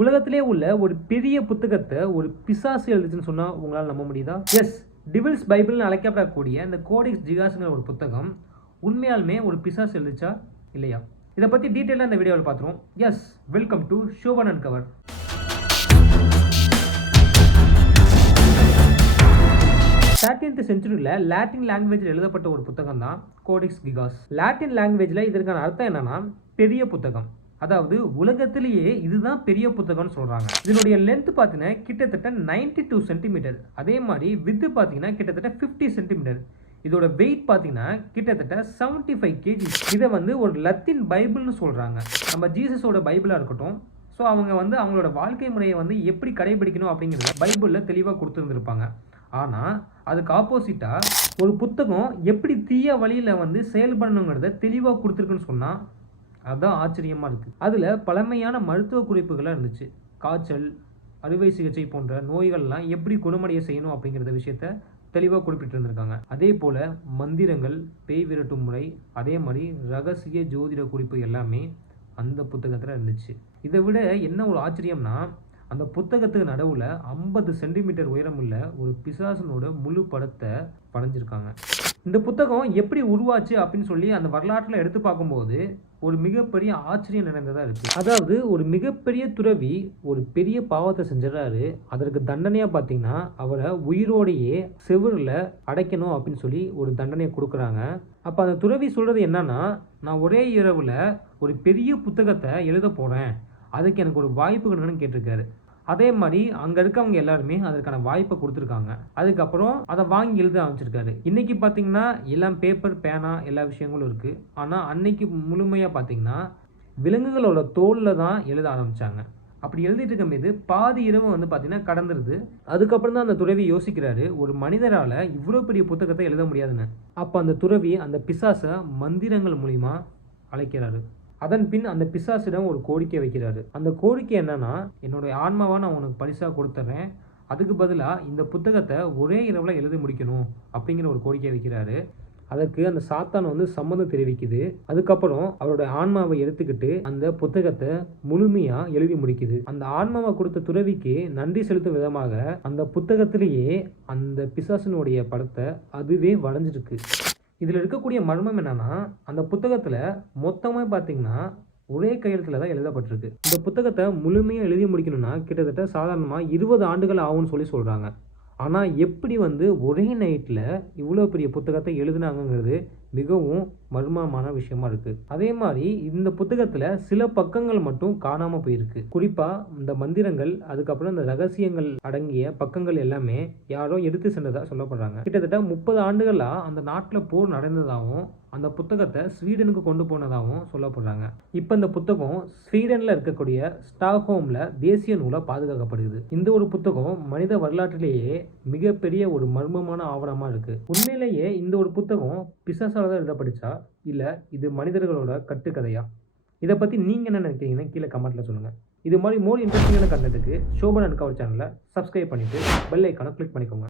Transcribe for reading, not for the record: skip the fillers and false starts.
உலகத்திலே உள்ள ஒரு பெரிய புத்தகத்தை ஒரு பிசாசு எழுதுச்சுன்னு சொன்னால் உங்களால் நம்ப முடியுதா? எஸ், டிவில்ஸ் பைபிள்னு அழைக்கப்படக்கூடிய இந்த கோடெக்ஸ் ஜிகாஸ்ங்கிற ஒரு புத்தகம் உண்மையாலுமே ஒரு பிசாசு எழுதுச்சா இல்லையா? இதை பற்றி டீட்டெயிலாக இந்த வீடியோவில் பார்த்துருவோம். Yes, welcome to Shoban and cover. Thirteenth செஞ்சுரியில் லாட்டின் லாங்குவேஜில் எழுதப்பட்ட ஒரு புத்தகம் தான் கோடெக்ஸ் கிகாஸ். லாட்டின் லாங்குவேஜில் இதற்கான அர்த்தம் என்னன்னா பெரிய புத்தகம், அதாவது உலகத்திலேயே இதுதான் பெரிய புத்தகம்னு சொல்றாங்க. இதனுடைய லென்த் பார்த்தீங்கன்னா கிட்டத்தட்ட 92 சென்டிமீட்டர், அதே மாதிரி வித்து பார்த்தீங்கன்னா கிட்டத்தட்ட 50 சென்டிமீட்டர். இதோட வெயிட் பார்த்தீங்கன்னா கிட்டத்தட்ட 75 கேஜி. இதை ஒரு லத்தீன் பைபிள்னு சொல்றாங்க. நம்ம ஜீசஸோட பைபிளா இருக்கட்டும், ஸோ அவங்க அவங்களோட வாழ்க்கை முறையை எப்படி கடைபிடிக்கணும் அப்படிங்கிறத பைபிளில் தெளிவாக கொடுத்துருந்துருப்பாங்க. ஆனால் அதுக்கு ஆப்போசிட்டாக ஒரு புத்தகம் எப்படி தீய வழியில் செயல்படணுங்கிறத தெளிவாக கொடுத்துருக்குன்னு சொன்னால் அதுதான் ஆச்சரியமாக இருக்குது. அதில் பழமையான மருத்துவ குறிப்புகளாக இருந்துச்சு. காய்ச்சல், அறுவை சிகிச்சை போன்ற நோய்கள்லாம் எப்படி குணமடைய செய்யணும் அப்படிங்கிறத விஷயத்த தெளிவாக குறிப்பிட்டு இருந்திருக்காங்க. அதே போல் மந்திரங்கள், பேய் விரட்டும் முறை, அதே மாதிரி ரகசிய ஜோதிட குறிப்பு எல்லாமே அந்த புத்தகத்தில் இருந்துச்சு. இதை விட என்ன ஒரு ஆச்சரியம்னா, அந்த புத்தகத்துக்கு நடுவில் 50 சென்டிமீட்டர் உயரமுள்ள ஒரு பிசாசனோட முழு படத்தை வரைஞ்சிருக்காங்க. இந்த புத்தகம் எப்படி உருவாச்சு அப்படின்னு சொல்லி அந்த வரலாற்றில் எடுத்து பார்க்கும்போது ஒரு மிகப்பெரிய ஆச்சரியம் நிறைந்ததாக இருக்குது. அதாவது ஒரு மிகப்பெரிய துறவி ஒரு பெரிய பாவத்தை செஞ்சிடறாரு. அதற்கு தண்டனையாக பார்த்தீங்கன்னா அவரை உயிரோடையே செவுரில் அடைக்கணும் அப்படின்னு சொல்லி ஒரு தண்டனையை கொடுக்குறாங்க. அப்போ அந்த துறவி சொல்கிறது என்னன்னா, நான் ஒரே இரவில் ஒரு பெரிய புத்தகத்தை எழுத போகிறேன், அதுக்கு எனக்கு ஒரு வாய்ப்பு கிடைக்கணும்னு கேட்டிருக்காரு. அதே மாதிரி அங்கே இருக்கவங்க எல்லாருமே அதற்கான வாய்ப்பை கொடுத்துருக்காங்க. அதுக்கப்புறம் அதை வாங்கி எழுத ஆரம்பிச்சிருக்காரு. இன்னைக்கு பார்த்தீங்கன்னா எல்லாம் பேப்பர், பேனா எல்லா விஷயங்களும் இருக்குது. ஆனால் அன்னைக்கு முழுமையாக பார்த்தீங்கன்னா விலங்குகளோட தோலில் தான் எழுத ஆரம்பித்தாங்க. அப்படி எழுதிட்டு இருக்கும் போது பாதி இரவு பார்த்தீங்கன்னா கடந்துருது. அதுக்கப்புறம் தான் அந்த துறவி யோசிக்கிறாரு, ஒரு மனிதரால் இவ்வளோ பெரிய புத்தகத்தை எழுத முடியாதுன்னு. அப்போ அந்த துறவி அந்த பிசாசை மந்திரங்கள் மூலிமா அழைக்கிறாரு. அதன் பின் அந்த பிசாசிடம் ஒரு கோரிக்கை வைக்கிறாரு. அந்த கோரிக்கை என்னன்னா, என்னுடைய ஆன்மாவை நான் உனக்கு பரிசாக கொடுத்துட்றேன், அதுக்கு பதிலாக இந்த புத்தகத்தை ஒரே இரவில் எழுதி முடிக்கணும் அப்படிங்கிற ஒரு கோரிக்கை வைக்கிறாரு. அதற்கு அந்த சாத்தான் சம்மதம் தெரிவிக்குது. அதுக்கப்புறம் அவருடைய ஆன்மாவை எடுத்துக்கிட்டு அந்த புத்தகத்தை முழுமையா எழுதி முடிக்குது. அந்த ஆன்மாவை கொடுத்த துறவிக்கு நன்றி செலுத்தும் விதமாக அந்த புத்தகத்திலேயே அந்த பிசாசனுடைய படத்தை அதுவே வரைஞ்சிருக்கு. இதில் இருக்கக்கூடிய மர்மம் என்னன்னா, அந்த புத்தகத்தில் மொத்தமாக பார்த்தீங்கன்னா ஒரே கையெழுத்தில் தான் எழுதப்பட்டிருக்கு. இந்த புத்தகத்தை முழுமையாக எழுதி முடிக்கணும்னா கிட்டத்தட்ட சாதாரணமாக 20 ஆண்டுகள் ஆகும்னு சொல்லி சொல்கிறாங்க. ஆனால் எப்படி ஒரே நைட்டில் இவ்வளோ பெரிய புத்தகத்தை எழுதுனாங்கிறது மிகவும் மர்மமான விஷயமா இருக்குது. அதே மாதிரி இந்த புத்தகத்தில் சில பக்கங்கள் மட்டும் காணாமல் போயிருக்கு. குறிப்பாக இந்த மந்திரங்கள், அதுக்கப்புறம் இந்த ரகசியங்கள் அடங்கிய பக்கங்கள் எல்லாமே யாரோ எடுத்து சென்றதாக சொல்லப்படுறாங்க. கிட்டத்தட்ட 30 ஆண்டுகளாக அந்த நாட்டில் போர் நடந்ததாகவும் அந்த புத்தகத்தை ஸ்வீடனுக்கு கொண்டு போனதாகவும் சொல்லப்படுறாங்க. இப்போ இந்த புத்தகம் ஸ்வீடனில் இருக்கக்கூடிய ஸ்டாக்ஹோமில் தேசிய நூலாக பாதுகாக்கப்படுது. இந்த ஒரு புத்தகம் மனித வரலாற்றிலேயே மிகப்பெரிய ஒரு மர்மமான ஆவணமாக இருக்குது. உண்மையிலேயே இந்த ஒரு புத்தகம் பிசாசால தான் எழுதப்பட்டுச்சா, இல்லை இது மனிதர்களோட கட்டுக்கதையா? இதை பற்றி நீங்கள் என்ன நினைக்கிறீங்கன்னு கீழே கமெண்ட்டில் சொல்லுங்கள். இது மாதிரி மோர் இன்ட்ரெஸ்டிங்கான கண்டென்ட்டுக்கு ஷோபன் அண்ட் கவர் சேனலை சப்ஸ்கிரைப் பண்ணிவிட்டு பெல் ஐக்கானை கிளிக் பண்ணிக்கோங்க.